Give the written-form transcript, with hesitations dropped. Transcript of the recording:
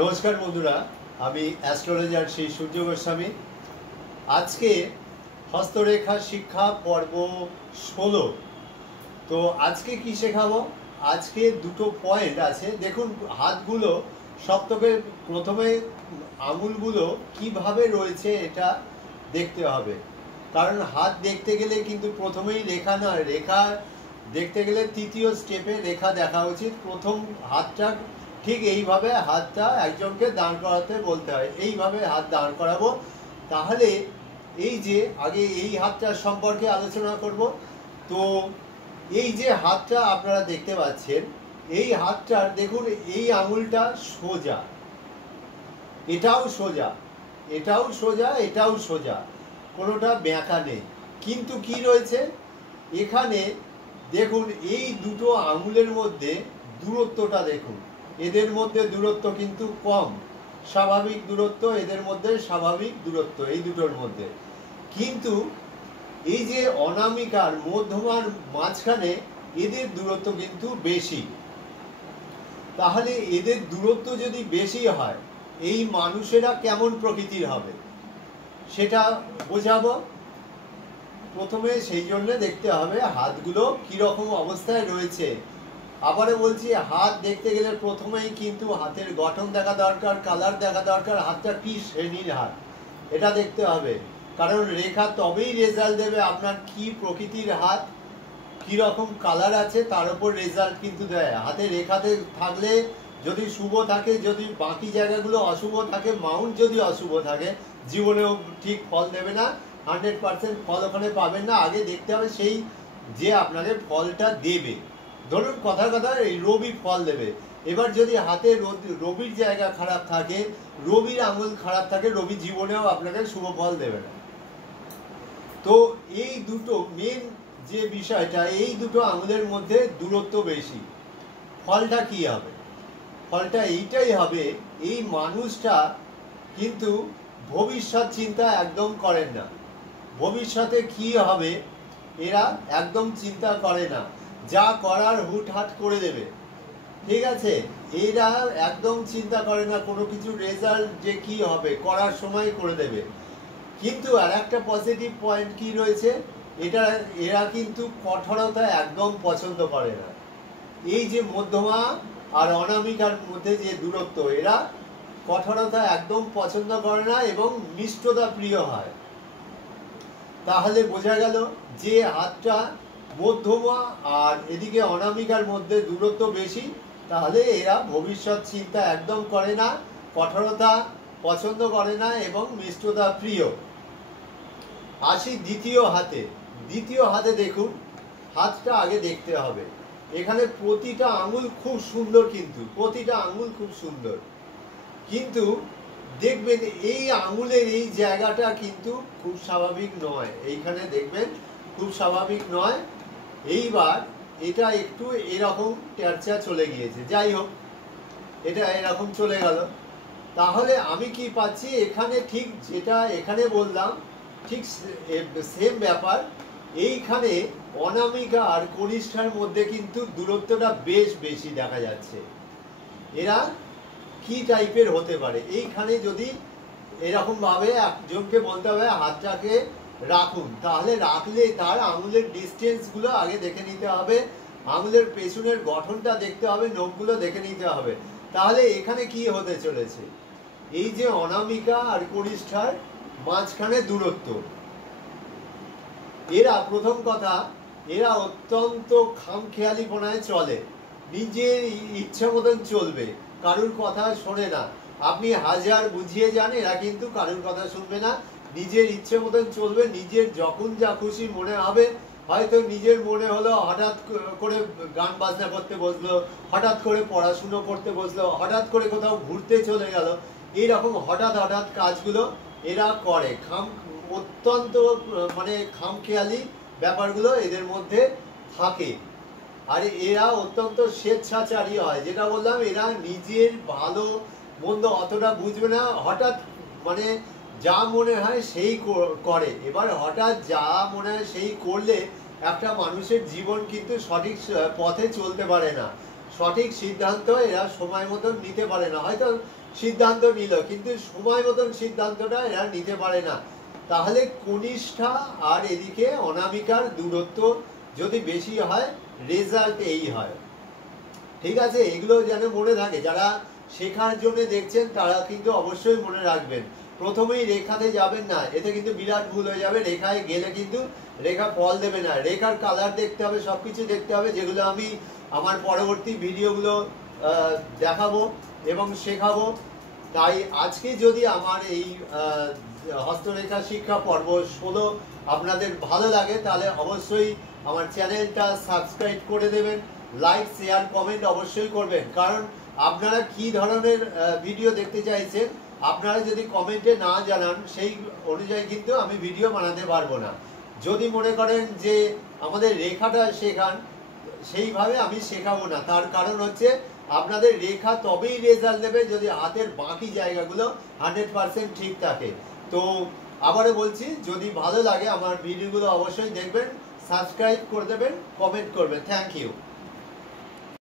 नमस्कार बंधुरा आमी एस्ट्रोलजार श्री सूर्य गोस्वामी आज के हस्तरेखा शिक्षा पर्व 16। तो आज के कि शेखाबो आज के दुटो पॉइंट आछे। देखुन हाथगुलो सप्तके प्रथमे आंगुलगुलो किभाबे रयेछे एटा देखते हबे, कारण हाथ देखते गेले किन्तु प्रथमेई रेखा नय, रेखा देखते गेले तृतीय स्टेपे रेखा देखा उचित। प्रथम हाथटा ठीक এইভাবে হাতটা একজনকে দাঁড় করাতে বলতে হয়, এইভাবে হাত দাঁড় করাবো। তাহলে এই যে আগে এই হাতটার সম্পর্কে আলোচনা করব। তো এই যে হাতটা আপনারা দেখতে পাচ্ছেন, এই হাতটার দেখুন এই আঙুলটা সোজা, এটাও সোজা, এটাও সোজা, এটাও সোজা, কোনোটা বেঁকা নেই। কিন্তু কি রয়েছে এখানে দেখুন এই দুটো আঙুলের মধ্যে দূরত্বটা দেখুন, এদের মধ্যে দূরত্ব কিন্তু কম, স্বাভাবিক দূরত্ব, এদের মধ্যে স্বাভাবিক দূরত্ব এই দুটোর মধ্যে। কিন্তু এই যে অনামিকার মধ্যমার মাঝখানে এদের দূরত্ব কিন্তু বেশি। তাহলে এদের দূরত্ব যদি বেশি হয় এই মানুষেরা কেমন প্রকৃতির হবে সেটা বোঝাবো। প্রথমে সেই জন্য দেখতে হবে হাতগুলো কিরকম অবস্থায় রয়েছে। আবারও বলছি, হাত দেখতে গেলে প্রথমেই কিন্তু হাতের গঠন দেখা দরকার, কালার দেখা দরকার, হাতটা কি শ্রেণীর হাত এটা দেখতে হবে। কারণ রেখা তবেই রেজাল্ট দেবে আপনার কি প্রকৃতির হাত, কি রকম কালার আছে তার উপর রেজাল্ট কিন্তু দেয়। হাতে রেখাতে থাকলে যদি শুভ থাকে, যদি বাকি জায়গাগুলো অশুভ থাকে, মাউন্ট যদি অশুভ থাকে জীবনেও ঠিক ফল দেবে না, 100% ফল ওখানে পাবেন না। আগে দেখতে হবে সেই যে আপনাকে ফলটা দেবে। ধরুন কথার কথা এই রবি ফল দেবে, এবার যদি হাতে রবির জায়গা খারাপ থাকে, রবির আঙুল খারাপ থাকে, রবি জীবনেও আপনাকে শুভ ফল দেবে না। তো এই দুটো মেন যে বিষয়টা, এই দুটো আঙুলের মধ্যে দূরত্ব বেশি। ফলটা কি হবে? ফলটা এইটাই হবে, এই মানুষটা কিন্তু ভবিষ্যৎ চিন্তা একদম করেন না। ভবিষ্যতে কি হবে এরা একদম চিন্তা করে না, যা করার হুটহাট করে দেবে, ঠিক আছে? এরা একদম চিন্তা করে না কোনো কিছু রেজাল্ট যে কি হবে, করার সময় করে দেবে। কিন্তু আর একটা পজিটিভ পয়েন্ট কি রয়েছে, এটা এরা কিন্তু কঠোরতা একদম পছন্দ করে না। এই যে মধ্যমা আর অনামিকার মধ্যে যে দূরত্ব, এরা কঠোরতা একদম পছন্দ করে না এবং মিষ্টতা প্রিয় হয়। তাহলে বোঝা গেল যে হাতটা মধ্যমা আর এদিকে অনামিকার মধ্যে দূরত্ব বেশি, তাহলে এরা ভবিষ্যৎ চিন্তা একদম করে না, কঠোরতা পছন্দ করে না এবং মিষ্টতা প্রিয়। আসি দ্বিতীয় হাতে। দ্বিতীয় হাতে দেখুন, হাতটা আগে দেখতে হবে। এখানে প্রতিটা আঙুল খুব সুন্দর, কিন্তু প্রতিটা আঙুল খুব সুন্দর, কিন্তু দেখবেন এই আঙুলের এই জায়গাটা কিন্তু খুব স্বাভাবিক নয়। এইখানে দেখবেন খুব স্বাভাবিক নয়। এইবার এটা একটু এরকম টেরচা চলে গিয়েছে, যাই হোক এটা এরকম চলে গেল। তাহলে আমি কি পাচ্ছি এখানে, ঠিক যেটা এখানে বললাম ঠিক সেম ব্যাপার। এইখানে অনামিকা আর কনিষ্ঠার মধ্যে কিন্তু দূরত্বটা বেশ বেশি দেখা যাচ্ছে। এরা কি টাইপের হতে পারে, এইখানে যদি এরকম ভাবে একজনকে বলতে হবে হাতটাকে রাখুন, তাহলে রাখলে তার আঙুলের ডিস্টেন্স গুলো আগে দেখে নিতে হবে, আঙুলের পেছনের গঠনটা দেখতে হবে, নখগুলো দেখে নিতে হবে। তাহলে এখানে কি হতে চলেছে, এই যে অনামিকা আর কনিষ্ঠার মাঝখানে দূরত্ব, এরা প্রথম কথা এরা অত্যন্ত খামখেয়ালিপনায় চলে, নিজের ইচ্ছা মতন চলবে, কারুর কথা শোনে না। আপনি হাজার বুঝিয়ে যান এরা কিন্তু কারুর কথা শুনবে না, নিজের ইচ্ছে মতন চলবে। নিজের যখন যা খুশি মনে হবে, হয়তো নিজের মনে হলো হঠাৎ করে গান বাজনা করতে বসলো, হঠাৎ করে পড়াশুনো করতে বসলো, হঠাৎ করে কোথাও ঘুরতে চলে গেল, এইরকম হঠাৎ হঠাৎ কাজগুলো এরা করে। অত্যন্ত মানে খামখেয়ালি ব্যাপারগুলো এদের মধ্যে থাকে। আর এরা অত্যন্ত স্বেচ্ছাচারী হয়, যেটা বললাম এরা নিজের ভালো মন্দ অতটা বুঝবে না, হঠাৎ মানে যা মনে হয় সেই করে। এবার হঠাৎ যা মনে হয় সেই করলে একটা মানুষের জীবন কিন্তু সঠিক পথে চলতে পারে না, সঠিক সিদ্ধান্ত এরা সময় মতো নিতে পারে না। হয়তো সিদ্ধান্ত নিল, কিন্তু সময় মতন সিদ্ধান্তটা এরা নিতে পারে না। তাহলে কনিষ্ঠা আর এদিকে অনামিকার দূরত্ব যদি বেশি হয়, রেজাল্ট এই হয়। ঠিক আছে, এগুলো যেন মনে থাকে, যারা শেখার জন্য দেখছেন তারা কিন্তু অবশ্যই মনে রাখবেন। প্রথমেই রেখাতে যাবেন না, এতে কিন্তু বিরাট ভুল হয়ে যাবে। রেখায় গেলে কিন্তু রেখা ফল দেবে না। রেখার কালার দেখতে হবে, সবকিছু দেখতে হবে, যেগুলো আমি আমার পরবর্তী ভিডিওগুলো দেখাবো এবং শেখাবো। তাই আজকে যদি আমার এই হস্তরেখা শিক্ষা পর্ব 16 আপনাদের ভালো লাগে, তাহলে অবশ্যই আমার চ্যানেলটা সাবস্ক্রাইব করে দেবেন, লাইক শেয়ার কমেন্ট অবশ্যই করবেন। কারণ আপনারা কি ধরনের ভিডিও দেখতে চাইছেন, আপনারা যদি কমেন্টে না জানান, সেই অনুযায়ী কিন্তু আমি ভিডিও বানাতে পারবো না। যদি মনে করেন যে আমাদের রেখাটা শেখান, সেইভাবে আমি শেখাবো না। তার কারণ হচ্ছে আপনাদের রেখা তবেই রেজাল্ট দেবে যদি হাতের বাকি জায়গাগুলো 100% ঠিক থাকে। তো আবারও বলছি, যদি ভালো লাগে আমার ভিডিওগুলো অবশ্যই দেখবেন, সাবস্ক্রাইব করে দেবেন, কমেন্ট করবেন। Thank you.